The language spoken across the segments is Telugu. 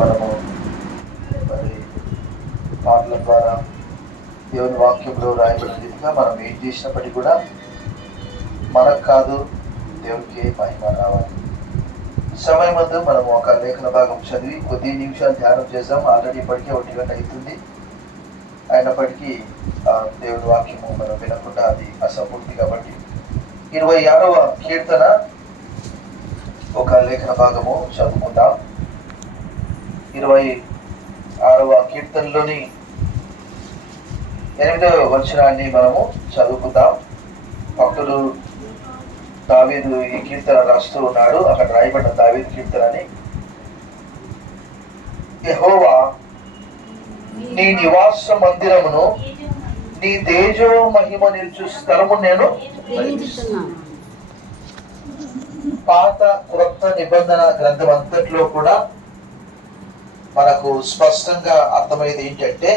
మనము మరి పాటల ద్వారా దేవుని వాక్యంలో రాయబడిన రీతిగా మనం ఏం చేసినప్పటికీ కూడా మనకు కాదు, దేవునికి మహిమ రావాలి. సమయం వద్దు మనం ఒక లేఖన భాగం చదివి కొద్ది నిమిషాలు ధ్యానం చేద్దాం. ఆల్రెడీ ఇప్పటికే 1 గంట అవుతుంది. అయినప్పటికీ దేవుని వాక్యము మనం వినకుండా అది అసంపూర్తి కాబట్టి 26వ కీర్తన ఒక లేఖన భాగము చదువుకుందాం. 26వ కీర్తనలోని 8వ వచనాన్ని మనము చదువుకుందాం. భక్తుడు దావీదు ఈ కీర్తన రాస్తూ ఉన్నాడు. అక్కడ రాయబడిన దావీదు కీర్తనని, యెహోవా నీ నివాస మందిరమును, నీ తేజో మహిమ నిలుచు స్థలము నేను పాత క్రొత్త నిబంధన గ్రంథం అంతట్లో కూడా మనకు స్పష్టంగా అర్థమయ్యేది ఏంటంటే,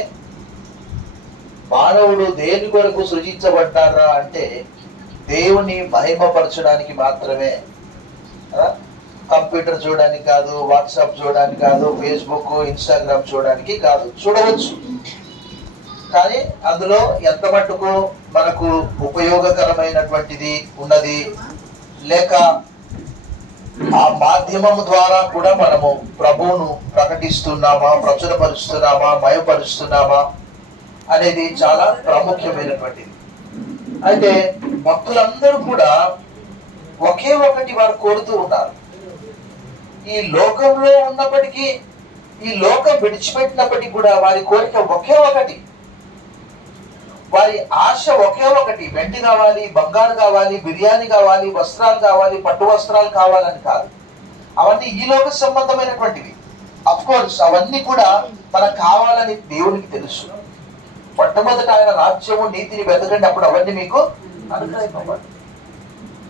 మానవుడు దేని కొరకు సృజించబడ్డారా అంటే దేవుని మహిమపరచడానికి మాత్రమే. కంప్యూటర్ చూడడానికి కాదు, వాట్సాప్ చూడడానికి కాదు, ఫేస్బుక్ ఇన్స్టాగ్రామ్ చూడడానికి కాదు. చూడవచ్చు, కానీ అందులో ఎంత మట్టుకు మనకు ఉపయోగకరమైనటువంటిది ఉన్నది, లేక ఆ మాధ్యమం ద్వారా కూడా మనము ప్రభువును ప్రకటిస్తున్నామా, ప్రచురపరుస్తున్నామా, మయపరుస్తున్నామా అనేది చాలా ప్రాముఖ్యమైనటువంటిది. అయితే భక్తులందరూ కూడా ఒకే ఒకటి వారు కోరుతూ ఉన్నారు. ఈ లోకంలో ఉన్నప్పటికీ, ఈ లోకం విడిచిపెట్టినప్పటికీ కూడా వారి కోరిక ఒకే ఒకటి, వారి ఆశ ఒకే ఒకటి. వెండి కావాలి, బంగారు కావాలి, బిర్యానీ కావాలి, వస్త్రాలు కావాలి, పట్టు వస్త్రాలు కావాలని కాదు. అవన్నీ ఈ లోక సంబంధమైనటువంటివి. అఫ్ కోర్స్ అవన్నీ కూడా మనకు కావాలని దేవునికి తెలుసు. మొట్టమొదట ఆయన రాజ్యము నీతిని వెతకండి, అప్పుడు అవన్నీ మీకు అనుగ్రహింపబడు.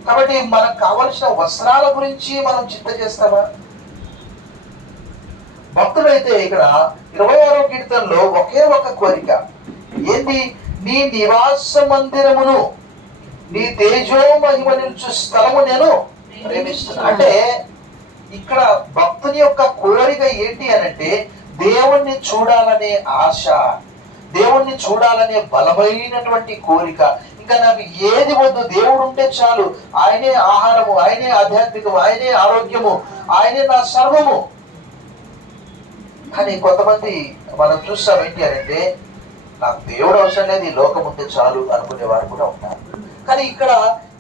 కాబట్టి మనకు కావలసిన వస్త్రాల గురించి మనం చింత చేస్తామా? భక్తులైతే ఇక్కడ 26వ కీర్తనలో ఒకే ఒక కోరిక ఏంటి? నీ నివాస మందిరమును, నీ తేజో మహిమ నిలుచు స్థలము నేను ప్రేమిస్తున్నా. అంటే ఇక్కడ భక్తుని యొక్క కోరిక ఏంటి అనంటే, దేవుణ్ణి చూడాలనే ఆశ, దేవుణ్ణి చూడాలనే బలమైనటువంటి కోరిక. ఇంకా నాకు ఏది వద్దు, దేవుడు ఉంటే చాలు. ఆయనే ఆహారము, ఆయనే ఆధ్యాత్మికము, ఆయనే ఆరోగ్యము, ఆయనే నా సర్వము. కానీ కొంతమంది మనం చూస్తాం ఏంటి అనంటే, నాకు దేవుడు అవసరం లేదు, ఈ లోకం ఉంటే చాలు అనుకునేవారు కూడా ఉంటారు. కానీ ఇక్కడ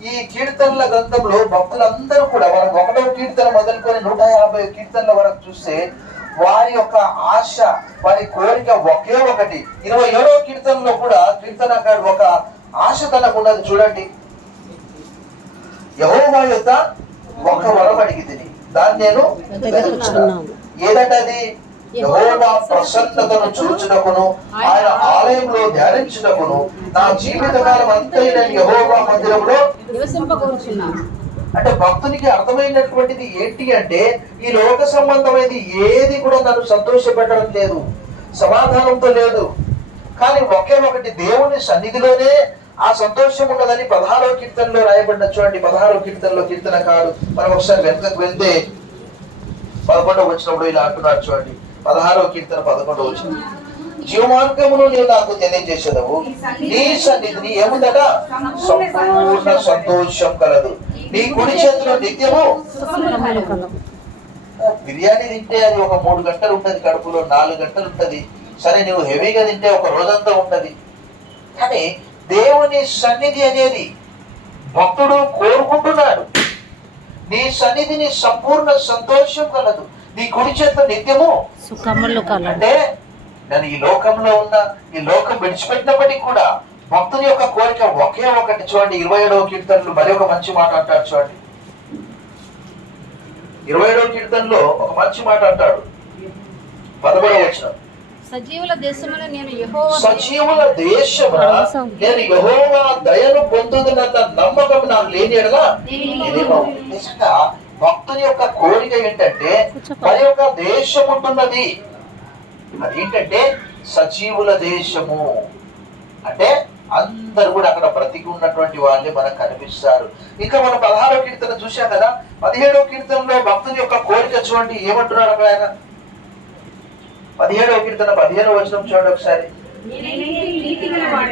ఈ కీర్తనల గ్రంథంలో భక్తులందరూ కూడా మనం 1వ కీర్తన మొదలుకొని 150 కీర్తనల వరకు చూస్తే వారి యొక్క ఆశ, వారి కోరిక ఒకే ఒకటి. 27వ కీర్తనలో కూడా కీర్తనకారుడు ఒక ఆశ తనకు ఉన్నది. చూడండి, యెహోవా యొద్ద ఒక వరం అడిగితిని, దాన్ని నేను వెతుకుచున్నాను. ఏదంటే అది యెహోవా ప్రసన్నతను చూచుటకును, ఆయన ఆలయంలో ధ్యానించుటకును, నా జీవితకాలం అంతైన యెహోవా మందిరంలో నివసింపగోరుచున్నాను. అంటే భక్తునికి అర్థమైనటువంటిది ఏంటి అంటే, ఈ లోక సంబంధమైనది ఏది కూడా నన్ను సంతోషపెట్టడం లేదు, సమాధానంతో లేదు. కానీ ఒకే ఒకటి, దేవుని సన్నిధిలోనే ఆ సంతోషం ఉన్నదని 16వ కీర్తనలో రాయబడిన. చూడండి, 16వ కీర్తనలో కీర్తనకారుడు మనం ఒకసారి వెనుకకు వెళ్తే 11వ వచనంలో ఇలా అంటున్నాడు. చూడండి, 16వ కీర్తన 11వ వచనం, జీవమార్గమును నీవు నాకు తెలియజేసేదవు, నీ సన్నిధిని ఏముందట సంపూర్ణ సంతోషం కలదు, నీ కుడి చేతిలో నిత్యము. బిర్యానీ తింటే అది ఒక 3 గంటలు ఉంటది, కడుపులో 4 గంటలు ఉంటది. సరే, నువ్వు హెవీగా తింటే ఒక రోజంతా ఉంటది. కానీ దేవుని సన్నిధి అనేది భక్తుడు కోరుకుంటున్నాడు. నీ సన్నిధిని సంపూర్ణ సంతోషం కలదు, నీ కుడి చేతిలో నిత్యము సుఖములు కలదు. అంటే నేను ఈ లోకంలో ఉన్న, ఈ లోకం విడిచిపెట్టినప్పటికీ కూడా భక్తుని యొక్క కోరిక ఒకే ఒకటి. చూడండి, 27వ కీర్తనలో మరి ఒక మంచి మాట అంటాడు. చూడండి, 27వ కీర్తనలో ఒక మంచి మాట అంటాడు. 11వ వచనం, సజీవుల దేశమున నేను యెహోవా దయను పొందుతున్న నమ్మకం నాకు లేని ఎడలా. నిజంగా భక్తుని యొక్క కోరిక ఏంటంటే, మరి ఒక దేశం ఉంటున్నది, అదేంటంటే సజీవుల దేశము. అంటే అందరు కూడా అక్కడ బ్రతికి ఉన్నటువంటి వాళ్ళే మనకు కనిపిస్తారు. ఇంకా మనం 16వ కీర్తన చూశాం కదా. 17వ కీర్తనలో భక్తుని యొక్క కోరిక చూడండి, ఏమంటున్నాడు అక్కడ ఆయన? 17వ కీర్తన 15వ వచనం చూడండి ఒకసారి.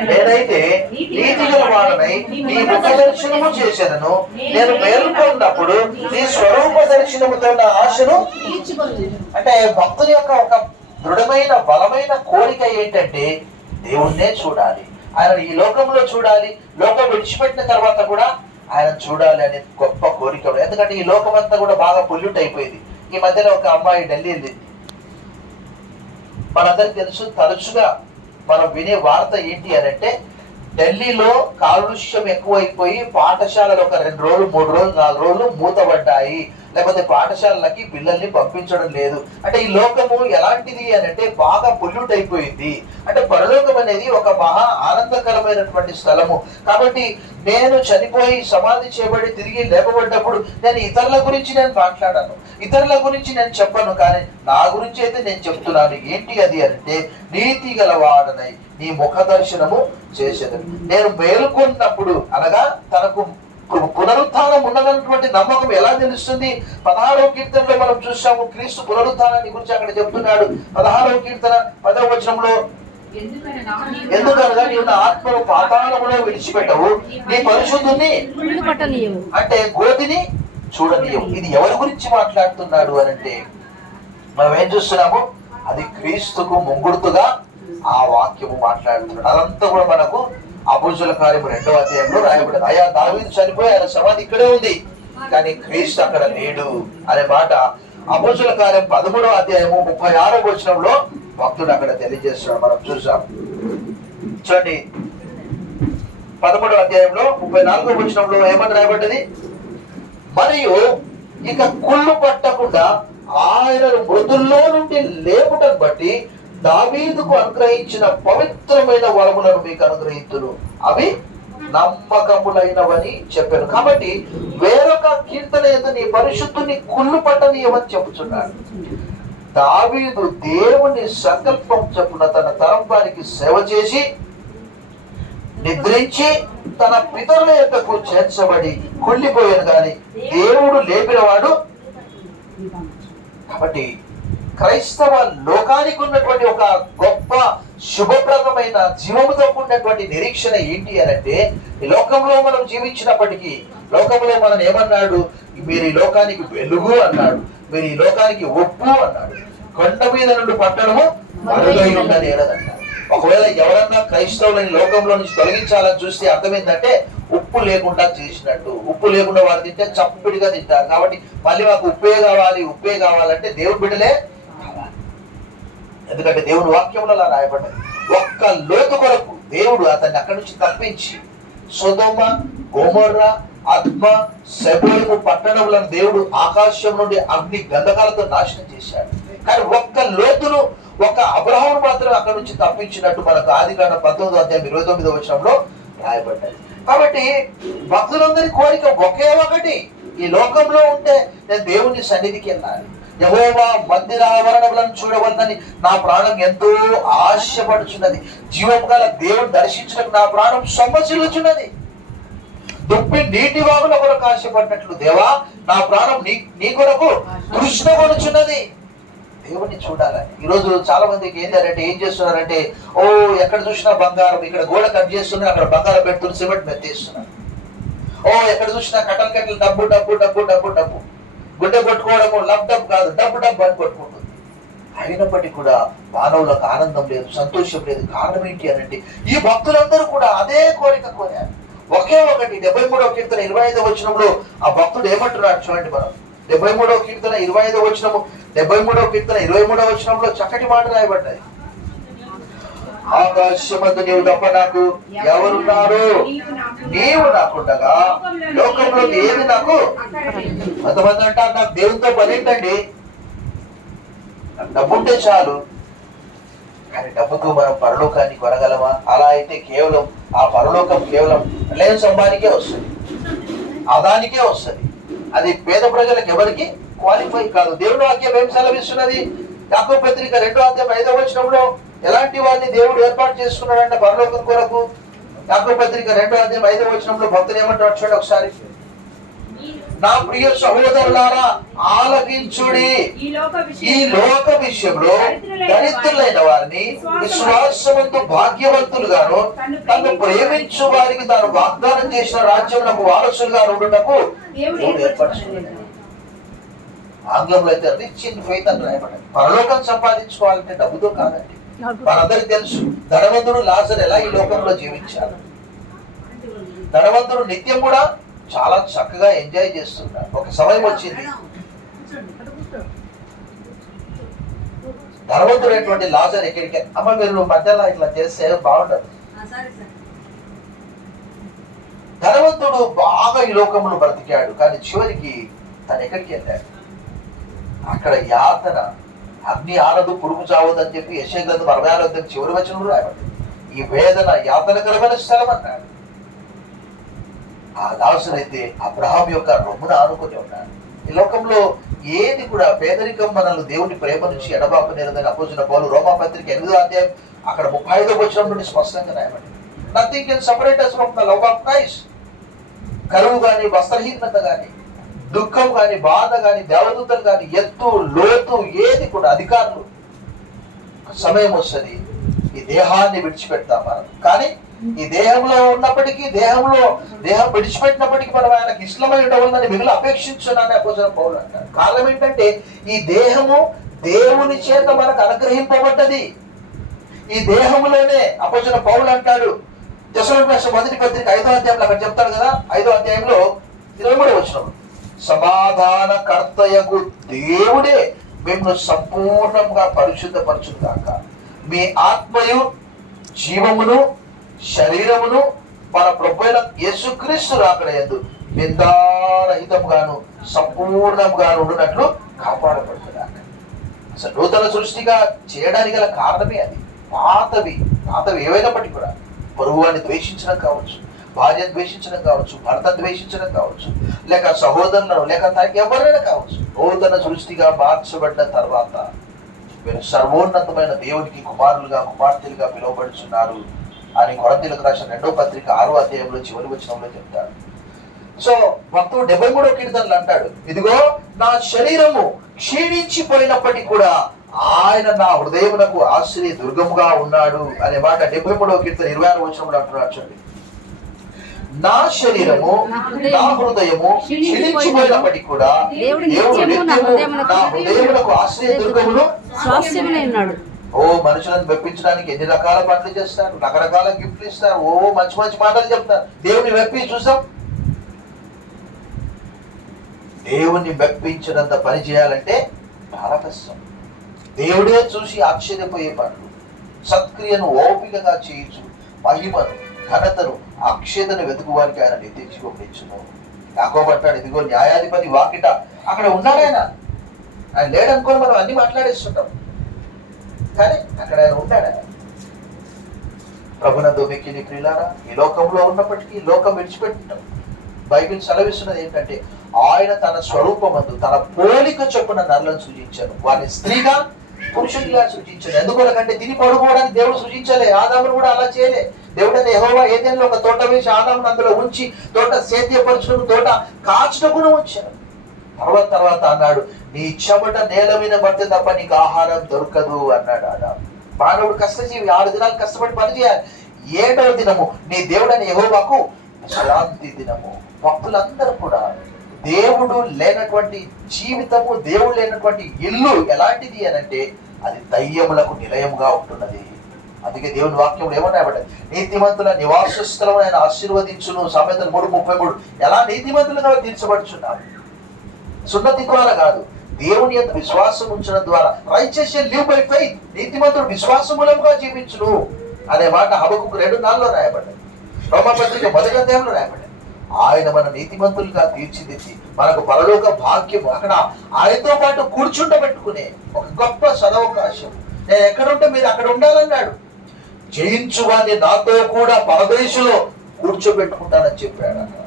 నేనైతే నీతి గల వాడనై నీ ముఖ దర్శనము చేసేదను, నేను మేల్కొన్నప్పుడు నీ స్వరూప దర్శనముతో నా ఆశను. అంటే భక్తుని యొక్క ఒక దృఢమైన బలమైన కోరిక ఏంటంటే దేవుణ్ణే చూడాలి, ఆయన ఈ లోకంలో చూడాలి, లోకం విడిచిపెట్టిన తర్వాత కూడా ఆయన చూడాలి అనే గొప్ప కోరిక. ఎందుకంటే ఈ లోకం అంతా కూడా బాగా పొల్యూట్ అయిపోయింది. ఈ మధ్యలో ఒక అమ్మాయి ఢిల్లీ వెళ్ళింది. మనందరికి తెలుసు, తరచుగా మనం వినే వార్త ఏంటి అని అంటే ఢిల్లీలో కాలుష్యం ఎక్కువైపోయి పాఠశాలలు ఒక 2 రోజులు 3 రోజులు 4 రోజులు మూతబడ్డాయి, లేకపోతే పాఠశాలలకి పిల్లల్ని పంపించడం లేదు. అంటే ఈ లోకము ఎలాంటిది అని అంటే బాగా పొల్యూట్ అయిపోయింది. అంటే పరలోకం అనేది ఒక మహా ఆనందకరమైనటువంటి స్థలము. కాబట్టి నేను చనిపోయి సమాధి చేయబడి తిరిగి లేపబడ్డప్పుడు నేను ఇతరుల గురించి నేను మాట్లాడాను, ఇతరుల గురించి నేను చెప్పను, కానీ నా గురించి అయితే నేను చెప్తున్నాను. ఏంటి అది అంటే నీతి గలవాడనై నీ ముఖ దర్శనము చేసేది. నేను మేలుకున్నప్పుడు అనగా తనకు పునరుత్థానం ఉన్నదన్నటువంటి నమ్మకం ఎలా తెలుస్తుంది? 16వ కీర్తనలో మనం చూసాము, క్రీస్తు పునరుత్థానాన్ని గురించి అక్కడ చెప్తున్నాడు. 16వ కీర్తన 10వ వచనంలో, ఎందుకనగా నీవు నా ఆత్మను పాతాళములో విడిచిపెట్టవు, నీ పరిశుద్ధుని అంటే గోతిని చూడనీయవు. ఇది ఎవరి గురించి మాట్లాడుతున్నాడు అని అంటే మనం ఏం చూస్తున్నాము? అది క్రీస్తుకు ముంగుర్తుగా ఆ వాక్యము మాట్లాడుతున్నాడు. అదంతా కూడా మనకు అపోస్తలుల కార్యము 2వ అధ్యాయంలో రాయబడింది. అయ్యా దావీదు చనిపోయి ఆయన సమాధి ఇక్కడే ఉంది, కానీ క్రీస్తు అక్కడ లేడు అనే మాట అపోస్తలుల కార్యం 13వ అధ్యాయము 36వ వచనంలో భక్తుడు అక్కడ తెలియజేస్తున్నాడు. మనం చూసాం చూడండి, 13వ అధ్యాయంలో 34వ వచనంలో ఏమని రాయబడ్డది? మరియు ఇక కుళ్ళు పట్టకుండా ఆయనను మృతుల్లో నుండి లేపుటను బట్టి దావీదుకు అనుగ్రహించిన పవిత్రమైన వరములను మీకు అనుగ్రహించును, అవి నమ్మకములైనవని చెప్పాను. కాబట్టి వేరొక కీర్తన యందు నీ పరిశుద్ధుని కుళ్ళు పట్టనీయమని చెప్పుచున్నాడు. దావీదు దేవుని సంకల్పం చొప్పున తన తరం వారికి సేవ చేసి నిద్రించి తన పితరుల యొక్కకు చేర్చబడి కుళ్ళిపోయాను, కానీ దేవుడు లేపినవాడు. కాబట్టి క్రైస్తవ లోకానికి ఉన్నటువంటి ఒక గొప్ప శుభప్రదమైన జీవముతో కూడినటువంటి నిరీక్షణ ఏంటి అని అంటే, ఈ లోకంలో మనం జీవించినప్పటికీ లోకంలో మనం ఏమన్నాడు? మీరు ఈ లోకానికి వెలుగు అన్నాడు, మీరు ఈ లోకానికి ఉప్పు అన్నాడు, కొండ మీద నుండి పట్టణము మరుగై ఉండని అన్నాడు. ఒకవేళ ఎవరన్నా క్రైస్తవులని లోకంలో నుంచి తొలగించాలని చూస్తే అర్థం ఏంటంటే ఉప్పు లేకుండా చేసినట్టు. ఉప్పు లేకుండా వాళ్ళు తింటే చప్పిడిగా తింటారు. కాబట్టి మళ్ళీ మాకు ఉప్పే కావాలంటే దేవుడి బిడ్డలే కావాలి. ఎందుకంటే దేవుని వాక్యంలో అలా రాయబడ్డది. ఒక్క లోతు కొరకు దేవుడు అతన్ని అక్కడి నుంచి తప్పించి సొదొమ గొమొర్రా అద్మ సెబోయిము పట్టణములను దేవుడు ఆకాశం నుండి అగ్ని గంధకాలతో నాశనం చేశాడు. కానీ ఒక్క లోతును, ఒక అబ్రహామును మాత్రం అక్కడి నుంచి తప్పించినట్టు మనకు ఆదికాండం 19వ అధ్యాయం 29వ వచనంలో రాయబడ్డది. కాబట్టి భక్తులందరి కోరిక ఒకే ఒకటి, ఈ లోకంలో ఉంటే నేను దేవుని సన్నిధికి వెళ్ళాలి, యెహోవా మందిరావరణములను చూడవలనని నా ప్రాణం ఎంతో ఆశపడుచున్నది, జీవం గల దేవుని దర్శించడానికి నా ప్రాణం సొమ్మసిల్లుచున్నది. దుప్పి నీటి వాగుల కొరకు ఆశపడినట్లు దేవా నా ప్రాణం నీ కొరకు తృష్ణపడుచున్నది. దేవుణ్ణి చూడాలని. ఈరోజు చాలా మందికి ఏంటంటే ఏం చేస్తున్నారంటే, ఓ ఎక్కడ చూసినా బంగారం, ఇక్కడ గోడ కట్ చేస్తున్నారు, అక్కడ బంగారం పెడుతున్నారు, సిమెంట్ మెత్తేస్తున్నారు. ఓ ఎక్కడ చూసినా కట్టలు డబ్బు డబ్బు డబ్బు డబ్బు డబ్బు, గుడ్డ కొట్టుకోవడము లబ్ డబ్బు కాదు, డబ్బు డబ్బు అని కొట్టుకుంటుంది. అయినప్పటికీ కూడా మానవులకు ఆనందం లేదు, సంతోషం లేదు. కారణం ఏంటి అని అంటే ఈ భక్తులందరూ కూడా అదే కోరిక కోరారు, ఒకే ఒకటి. 73వ కీర్తన 25వ వచనంలో ఆ భక్తుడు ఏమంటున్నాడు చూడండి. మనం 73వ కీర్తన 25వ వచనము, 73వ కీర్తన 23వ వచనంలో చక్కటి మాట రాయబడ్డాయి. ఆకాశమందు నీవు తప్ప నాకు ఎవరున్నారు, నీవు నాకుండగా లోకంలో ఏది నాకు. కొంతమంది అంటారు నాకు దేవునితో పని ఏంటండి, డబ్బుంటే చాలు. కానీ డబ్బుకు మనం పరలోకాన్ని కొనగలమా? అలా అయితే కేవలం ఆ పరలోకం కేవలం రిలయన్స్ అంబానికే వస్తుంది, అదానికే వస్తుంది. అది పేద ప్రజలకు ఎవరికి క్వాలిఫై కాదు. దేవుని వాక్యం ఏం సెలవిస్తున్నది? యాకోబు పత్రిక 2వ అధ్యాయం 5వ వచనంలో ఎలాంటి వారిని దేవుడు ఏర్పాటు చేసుకున్నాడంటే పరలోకం కొరకు. యాకోబు పత్రిక 2వ అధ్యాయం 5వ వచనంలో భక్తులు ఏమంటారు చూడండి ఒకసారి. నా ప్రియ సహోదరులారా ఆలకించుడి. ఈ లోక విషయంలో దరిద్రులైన వారిని విశ్వాసవంతు భాగ్యవంతులుగాను తను ప్రేమించు వారికి తాను వాగ్దానం చేసిన రాజ్యమునకు వారసులుగా ఉండుటకు దేవుడు ఏర్పరచుకున్నాడు. ఆంగ్లంలో అయితే రిచ్ ఇన్ ఫెయిత్ అని రాయబడింది. పరలోకం సంపాదించుకోవాలంటే డబ్బుతో కాదండి. మనందరికి తెలుసు ధనవంతుడు లాజరు ఎలా ఈ లోకంలో జీవించాడు. ధనవంతుడు నిత్యం కూడా చాలా చక్కగా ఎంజాయ్ చేస్తున్నాడు. ఒక సమయం వచ్చింది ధనవంతుడైనటువంటి లాజరు ఎక్కడికి, అమ్మ మీరు మధ్యలో ఇట్లా చేస్తే బాగుండదు. ధనవంతుడు బాగా ఈ లోకంలో బ్రతికాడు, కానీ చివరికి తను ఎక్కడికి వెళ్ళాడు? అక్కడ యాతన, అగ్ని ఆనదు పురుగు చావదని చెప్పి యెషయా గ్రంథం 66 చివరి వచనంలో రాయబడింది. ఈ వేదన యాతనకరమైన స్థలం అన్నాడు. ఆ లాజరు అయితే అబ్రహాం యొక్క రొమ్మున ఆనుకొని ఉన్నాడు. ఈ లోకంలో ఏది కూడా పేదరికం మనల్ని దేవుని ప్రేమ నుంచి ఎడబాపు నేరదని అపోజిన పౌలు రోమాపత్రిక 8వ అధ్యాయం అక్కడ 35వ వచనం నుండి స్పష్టంగా రాయబడింది. Nothing can separate us from the love of Christ. కరువు గాని, వస్త్రహీనత గాని, దుఃఖం గాని, బాధ గాని, దేవదూతలు గాని, ఎత్తు లోతు ఏది కూడా అధికారులు సమయం వస్తుంది ఈ దేహాన్ని విడిచిపెడతాం మనం. కానీ ఈ దేహంలో ఉన్నప్పటికీ దేహం విడిచిపెట్టినప్పటికీ మనం ఆయనకు ఇష్టమై ఉండవాలని మిగిలిన అపేక్షించున్నానని అపోస్తలుడైన పౌలు అంటాడు. కారణం ఏంటంటే ఈ దేహము దేవుని చేత మనకు అనుగ్రహింపబడ్డది. ఈ దేహంలోనే అపోస్తలుడైన పౌలు అంటాడు తెస్సలోనికీయులకు రాసిన మొదటి పత్రిక 5వ అధ్యాయంలో అక్కడ చెప్తాడు కదా, 5వ అధ్యాయంలో 23వ వచనం, సమాధాన కర్తయగు దేవుడే మిమ్మల్ని సంపూర్ణంగా పరిశుద్ధపరచును గాక, మీ ఆత్మయు జీవమును శరీరమును మన ప్రభువైన యేసుక్రీస్తు రాకడ యందు నిందారహితముగాను సంపూర్ణంగాను ఉండునట్లు కాపాడబడుతున్నాక. అసలు నూతన సృష్టిగా చేయడానికి గల కారణమే అది. పాతవి ఏవైనప్పటికీ కూడా పొరుగువాన్ని ద్వేషించడం కావచ్చు, భార్య ద్వేషించడం కావచ్చు, భర్త ద్వేషించడం కావచ్చు, లేక సహోదరులను లేక తనకి ఎవరైనా కావచ్చు, నూతన సృష్టిగా మార్చబడిన తర్వాత మీరు సర్వోన్నతమైన దేవునికి కుమారులుగా కుమార్తెలుగా పిలువబడుచున్నారు అని కొరింథీయులకు రాసిన 2వ పత్రిక 6వ అధ్యాయంలో చివరి వచనంలో చెప్తాడు. సో భక్తుడు 73వ కీర్తనలు అంటాడు, ఇదిగో నా శరీరము క్షీణించిపోయినప్పటికీ కూడా ఆయన నా హృదయమునకు ఆశ్రయ దుర్గముగా ఉన్నాడు అనే మాట 73వ కీర్తన 26వ వచనంలో అంటున్నాడు. చూడండి, నా శరీరము నా హృదయము క్షీణించిపోయినప్పటికీ కూడా దేవుడు నిత్యము నా హృదయమునకు ఆశ్రయ దుర్గమును స్వాస్థ్యమునై ఉన్నాడు. ఓ మనుషులను మెప్పించడానికి ఎన్ని రకాల పనులు చేస్తారు, రకరకాల గిఫ్ట్లు ఇస్తారు, ఓ మంచి మంచి మాటలు చెప్తారు. దేవుని మెప్పి చూసాం, దేవుణ్ణి మెప్పించినంత పని చేయాలంటే చాలా కష్టం. దేవుడే చూసి ఆశ్చర్యపోయే పనులు, సత్క్రియను ఓపికగా చేయొచ్చు, మహిమను ఘనతను అక్షయతను వెతుకువారికి ఆయన నిత్య జీవం ఇచ్చును. యాకోబు అంటాడు, ఇదిగో న్యాయాధిపతి వాకిట అక్కడ ఉన్నాడు ఆయన లేడనుకొని మనం అన్ని మాట్లాడేస్తుంటాం, కానీ అక్కడ ఆయన ఉంటాడు. ప్రభునందు మిక్కిలి ప్రియులారా, ఈ లోకంలో ఉన్నప్పటికీ లోకం విడిచిపెట్టాం. బైబిల్ సెలవిస్తున్నది ఏంటంటే ఆయన తన స్వరూపమందు తన పోలిక చొప్పున నరులను సృజించారు, వారిని స్త్రీగా పురుషుడిగా సృజించాడు. ఎందుకంటే తిని పడుకోవడానికి దేవుడు సృజించలే, ఆదామును కూడా అలా చేయలే. దేవుడైన యెహోవా ఏదైనా ఒక తోట వేసి ఆదామును అందులో ఉంచి తోట సేద్యపరచుటకు తోట కాచుటకును ఉంచాడు. తర్వాత అన్నాడు, నీ చెమట నేల మీద పడితే తప్ప నీకు ఆహారం దొరకదు అన్నాడు ఆదాము. మానవుడు కష్టజీవి, 6 దినాలు కష్టపడి పని చేయాలి. 7వ దినము నీ దేవుడైన యెహోవాకు విశ్రాంతి దినము. భక్తులందరూ కూడా దేవుడు లేనటువంటి జీవితము, దేవుడు లేనటువంటి ఇల్లు ఎలాంటిది అని అంటే అది దయ్యములకు నిలయముగా ఉంటున్నది. అందుకే దేవుని వాక్యం ఏమన్నాబడ్డది, నీతిమంతుల నివాస స్థలము ఆయన ఆశీర్వదించును. సామెతలు 3:33. ఎలా నీతిమంతులుగా తీర్చబడుచున్నారు? సున్నతి ద్వారా కాదు, దేవుని యొక్క విశ్వాసం ఉంచడం ద్వారా. Righteous shall live by faith, నీతిమంతుడు విశ్వాస మూలంగా జీవించును అనే మాట హబక్కూకు 2:4లో రాయబడ్డది. రోమాపత్రిక 1వ అధ్యాయంలో రాయబడ్డది. ఆయన మన నీతిమంతులుగా తీర్చిదిద్ది మనకు పరలోక భాగ్యము, అక్కడ ఆయనతో పాటు కూర్చుండబెట్టుకునే ఒక గొప్ప సదవకాశం. నేను ఎక్కడుంటే మీరు అక్కడ ఉండాలన్నాడు. జయించువాన్ని నాతో కూడా పరదేశంలో కూర్చోబెట్టుకుంటానని చెప్పాడు. అక్కడ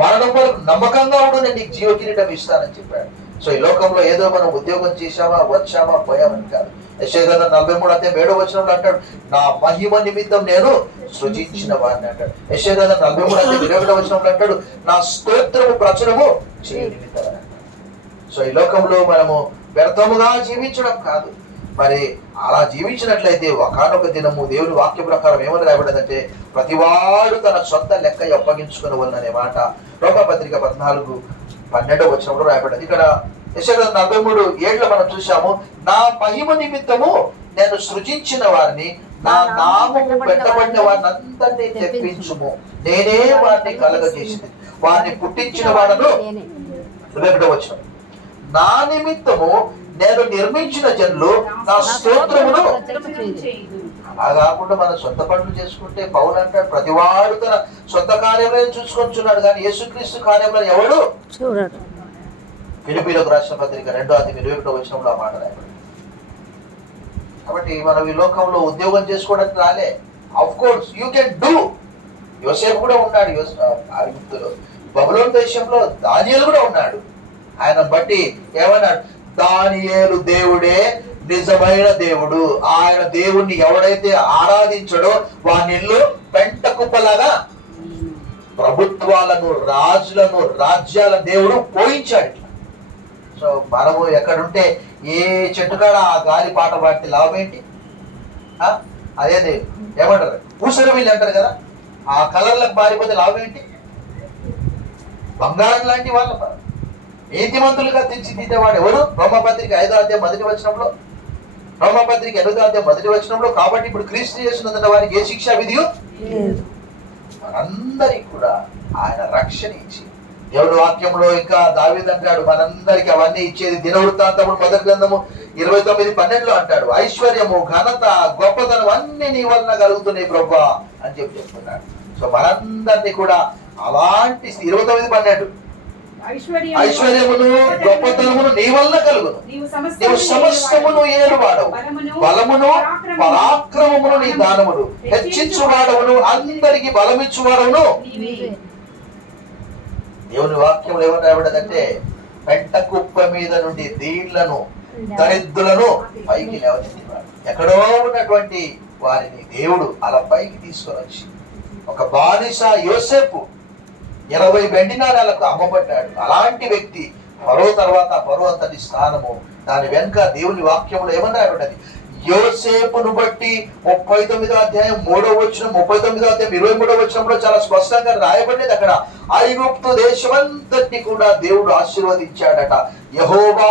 మరణం వరకు నమ్మకంగా ఉండు, నేను నీకు జీవ కిరీటం ఇస్తానని చెప్పాడు. సో ఈ లోకంలో ఏదో మనం ఉద్యోగం చేశామా, వచ్చామా, పోయామని కాదు. యెషయా 43:7 అంటాడు, నా మహిమ నిమిత్తం నేను సృజించిన వారిని అంటాడు. యెషయా 43:21 అంటాడు, నా స్తోత్రము ప్రచురము చేయ నిమిత్తం అంటాడు. సో ఈ లోకంలో మనము వ్యర్థముగా జీవించడం కాదు. మరి అలా జీవించినట్లయితే ఒకానొక దినము దేవుని వాక్య ప్రకారం ఏమని రాయబడిందంటే, ప్రతివాడు తన సొంత లెక్క అప్పగించుకుని వల్లనే మాట రోమాపత్రిక 14:12 రాయబడింది. ఇక్కడ యెషయా 43:7 మనం చూసాము, నా మహిమ నిమిత్తము నేను సృజించిన వారిని, నా నామము పెట్టబడిన వారిని అందరినీ తెప్పించుము, నేనే వారిని కలగజేసింది, వారిని పుట్టించిన వాడను. 21 నా నిమిత్తము నేను నిర్మించిన జనులు నా స్తోత్రమును. అలా కాకుండా మన సొంత పనులు చేసుకుంటే పౌలు అంటాడు, ప్రతివాడు తన సొంత కార్యములను చూసుకొచ్చున్నాడు కానీ యేసుక్రీస్తు కార్యములను ఎవడు చూడడు. ఫిలిప్పీయులకు రాసిన పత్రిక 2:21 ఆ మాట రాయబడింది. కాబట్టి మనం ఈ లోకంలో ఉద్యోగం చేసుకోవడానికి రాలే. Of course you can do. యోసేపు కూడా ఉన్నాడు ఐగుప్తులో. బబులోను దేశంలో దానియేలు కూడా ఉన్నాడు. ఆయన బట్టి ఏమన్నాడు, దానియేలు దేవుడే నిజమైన దేవుడు, ఆయన దేవుణ్ణి ఎవడైతే ఆరాధించడో వాని ఇల్లు పెంట కుప్పలాగా ప్రభుత్వాలను, రాజులను, రాజ్యాల దేవుడు పోయించాడు. సో మనము ఎక్కడుంటే ఏ చెట్టుకాడ ఆ గాలి పాట పాడితే లాభం ఏంటి? అదే ఏమంటారు, పూసర వీళ్ళు అంటారు కదా, ఆ కలర్లకు మారిపోతే లాభం ఏంటి? బంగారం లాంటి వాళ్ళ నీతిమంతులుగా తీర్చిదిద్దేవాడు ఎవరు? రోమాపత్రిక 5:1 రోమాపత్రిక 8:1 కాబట్టి ఇప్పుడు క్రీస్తు చేస్తున్న వారికి ఏ శిక్షా విధియు మనందరికి కూడా ఆయన రక్షణ ఇచ్చి, దేవుని వాక్యంలో ఇంకా దావీదు అంటాడు, మనందరికి అవన్నీ ఇచ్చేది. దినవృత్తాంతములు 29:12 అంటాడు, ఐశ్వర్యము, ఘనత, గొప్పతనం అన్ని నీ వలన కలుగుతున్నాయి ప్రభువా అని చెప్తున్నాడు. సో మనందరినీ కూడా అలాంటి 29:12 ఐశ్వర్యమును, గొప్పతనమును నీ వలన కలుగును, నీవు సమస్తమును ఏలువాడవు, బలమును, పరాక్రమమును నీ దానమును, హెచ్చించువాడవును, అందరికి బలమిచ్చువాడవును. దేవుని వాక్యంలో ఏమని రాయబడ్డదంటే, పెంట కుప్ప మీద నుండి దీళ్లను, దరిద్రులను పైకి లేవనెత్తివాడు. ఎక్కడో ఉన్నటువంటి వారిని దేవుడు అలా పైకి తీసుకొని వచ్చి, ఒక బానిస యోసేపు 20 వెండి నాణాలకు అమ్మబడ్డాడు. అలాంటి వ్యక్తి ఫరో తర్వాత ఫరో అంతటి స్థానము. దాని వెనుక దేవుని వాక్యంలో ఏమని రాయబడ్డది, యోసేపును బట్టి 39:3 39:23 చాలా స్పష్టంగా రాయబడింది. అక్కడ ఐగుప్తు దేశమంతటిని కూడా దేవుడు ఆశీర్వదించాడట. యెహోవా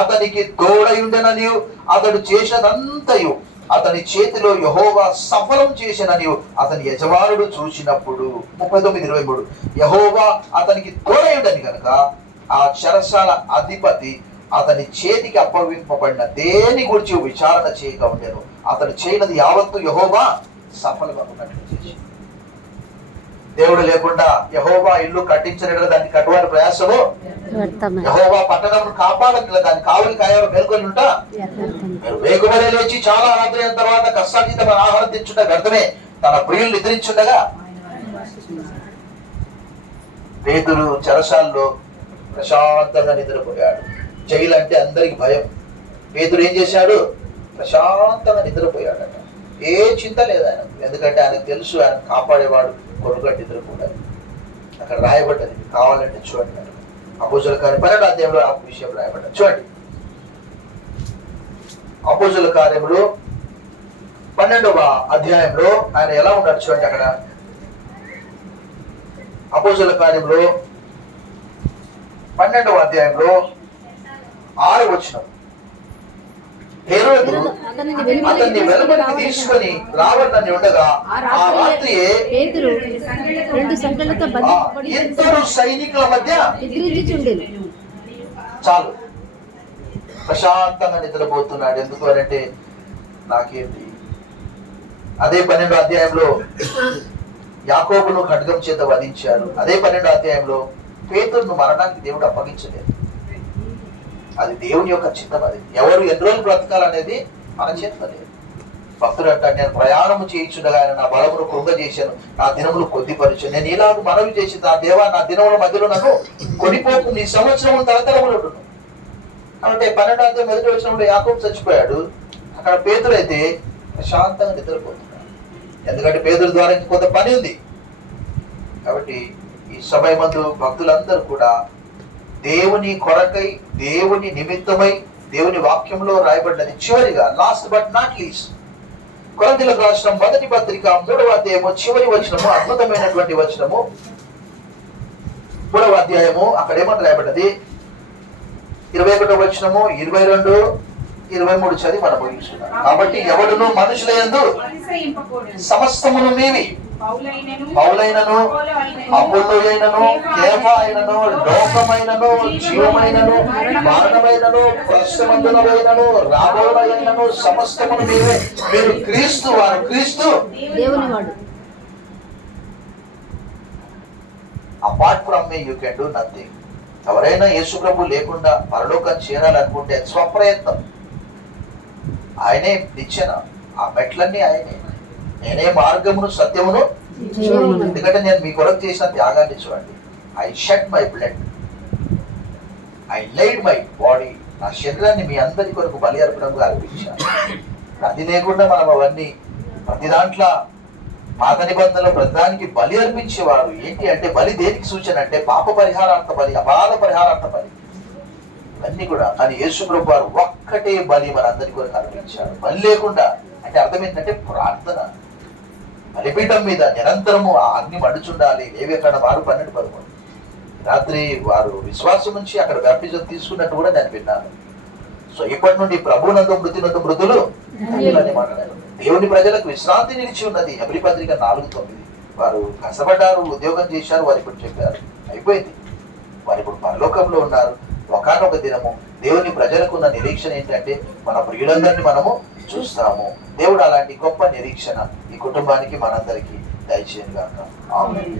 అతనికి తోడయుండెననియు, అతడు చేసినదంతయు అతని చేతిలో యెహోవా సఫలం చేసిననియు అతని యజమానుడు చూసినప్పుడు. 39:23 యెహోవా అతనికి తోడయుండని కనుక ఆ చెరసాల అధిపతి అతని చేతికి అప్పగింపబడిన దేని గురించి విచారణ చేయక ఉండెను. అతడు చేయనది యావత్తు యెహోవా సఫలంగా ఉన్నట్లు చేసి. దేవుడు లేకుండా యెహోవా ఇల్లు కట్టించలేడు, దాన్ని కట్టువారి ప్రయాసము. యెహోవా పట్టణమును కాపాడట్లేదు, దాన్ని కావలి కాయాలో మేల్కొని ఉంటా. మీరు వేగుబడే లేచి చాలా రాత్రి అయిన తర్వాత కష్టాతీతమైన ఆహారం తెచ్చుంట వ్యర్థమే, తన ప్రియులు నిద్రించుండగా. పేతురు చెరసాల్లో ప్రశాంతంగా నిద్రపోయాడు. జైలు అంటే అందరికి భయం. పేతురు ఏం చేశాడు? ప్రశాంతంగా నిద్రపోయాడట. ఏ చింత లేదు ఆయన, ఎందుకంటే ఆయనకు తెలుసు ఆయన కాపాడేవాడు, కొనుగోలు నిద్రపోయాడు. అక్కడ రాయబడ్డది, కావాలంటే చూడండి. అపోస్తుల కార్యం 12 ఆ విషయం రాయబడ్డది. చూడండి, అపోస్తుల కార్యములు 12 ఆయన ఎలా ఉన్నాడు చూడండి. అక్కడ అపోస్తుల కార్యంలో 12 6 హేరోదు అతన్ని వెలుపలికి తీసుకొని రావద్దని ఉండగా ఆ రాత్రి ఇద్దరు సైనికుల మధ్య చాలు ప్రశాంతంగా నిద్రపోతున్నాడు. ఎందుకు అంటే నాకేంటి. అదే 12 యాకోబును ఖడ్గం చేత వధించారు. అదే 12 పేతురును మరణానికి దేవుడు అప్పగించలేదు. అది దేవుని యొక్క చిత్తం. అది ఎవరు ఎన్ని రోజులు బ్రతకాలనేది మన చేతిలో లేదు. భక్తుడు అంటాడు, నేను ప్రయాణము చేయించుండగా ఆయన నా బలమును కృంగజేశాను, నా దినములు కొద్దిపరిచాను. నేను ఇలాగ మనవి చేసి, నా దేవా నా దినముల మధ్యలో నన్ను కొనిపోకు, నీ సంవత్సరము తరతరములు. అంటే 12వ అధ్యాయం మొదటి వచనంలో యాకోబు చచ్చిపోయాడు. అక్కడ పేతురు అయితే ప్రశాంతంగా నిద్రపోతున్నాడు. ఎందుకంటే పేతురు ద్వారా కొంత పని ఉంది. కాబట్టి ఈ సమయమందు భక్తులందరూ కూడా దేవుని కొరకై, దేవుని నిమిత్తమై, దేవుని వాక్యంలో రాయబడినది చివరిగా, లాస్ట్ బట్ నాట్ లీస్ట్, కొరింథీయులకు రాసిన మొదటి పత్రిక 3వ అధ్యాయము చివరి వచనము, అద్భుతమైనటువంటి వచనము. 3వ అధ్యాయము అక్కడ ఏమని రాయబడ్డది? 21వ వచనము, 22, 23 చదివి మనం ముగించుకున్నాం. కాబట్టి ఎవడును మనుషుల యందు సమస్తమును మీవి, పౌలైనను, అపోల్లోయైనను, కేఫా అయినను, లోకమైనను, జీవమైనను, మరణమైనను, ప్రస్తుతమందునమైనను, రాబోయైనను సమస్తమును మీవే. మీరు క్రీస్తు వారు, క్రీస్తు దేవుని వాడు. Apart from me you can do nothing. ఎవరైనా యేసు ప్రభు లేకుండా పరలోకం చేరాలనుకుంటే స్వప్రయత్నం. ఆయనే నిచ్చెన, ఆ మెట్లన్నీ ఆయనే. నేనే మార్గమును సత్యమును. ఎందుకంటే నేను మీ కొరకు చేసిన త్యాగాన్ని చూడండి. I shed my blood, I lied my body. నా శరీరాన్ని మీ అందరి కొరకు బలి అర్పణంగా అర్పించాను. అది లేకుండా మనం అవన్నీ ప్రతి దాంట్లో పాత నిబంధనలో ప్రతిదానికి బలి అర్పించేవారు. ఏంటి అంటే బలి దేనికి సూచన అంటే పాప పరిహారార్థ బలి, అపరాధ పరిహారార్థ బలి, ఇవన్నీ కూడా. కానీ యేసు ప్రభు వారు ఒక్కటే బలి మనందరి కొరకు అర్పించారు. బలి లేకుండా అంటే అర్థం ఏంటంటే ప్రార్థన. బలిపీఠం మీద నిరంతరము ఆ అగ్ని మండుచుండాలి. లేవి అక్కడ వారు 12-11 రాత్రి వారు విశ్వాసం నుంచి అక్కడ బ్యాప్టిజం తీసుకున్నట్టు కూడా నేను విన్నాను. సో ఇప్పటి నుండి ప్రభునందు మృతునందు మృతులు అని మాట్లాడారు. దేవుని ప్రజలకు విశ్రాంతి నిలిచి ఉన్నది. హెబ్రీ పత్రిక 4:9. వారు కష్టపడ్డారు, ఉద్యోగం చేశారు, వారు ఇప్పుడు చెప్పారు అయిపోయింది. వారు ఇప్పుడు పరలోకంలో ఉన్నారు. ఒకానొక దినము దేవుని ప్రజలకు ఉన్న నిరీక్షణ ఏంటంటే మన ప్రియులందరినీ మనము చూస్తాము. దేవుడు అలాంటి గొప్ప నిరీక్షణ ఈ కుటుంబానికి మనందరికీ దయచేయను గాక. ఆమేన్.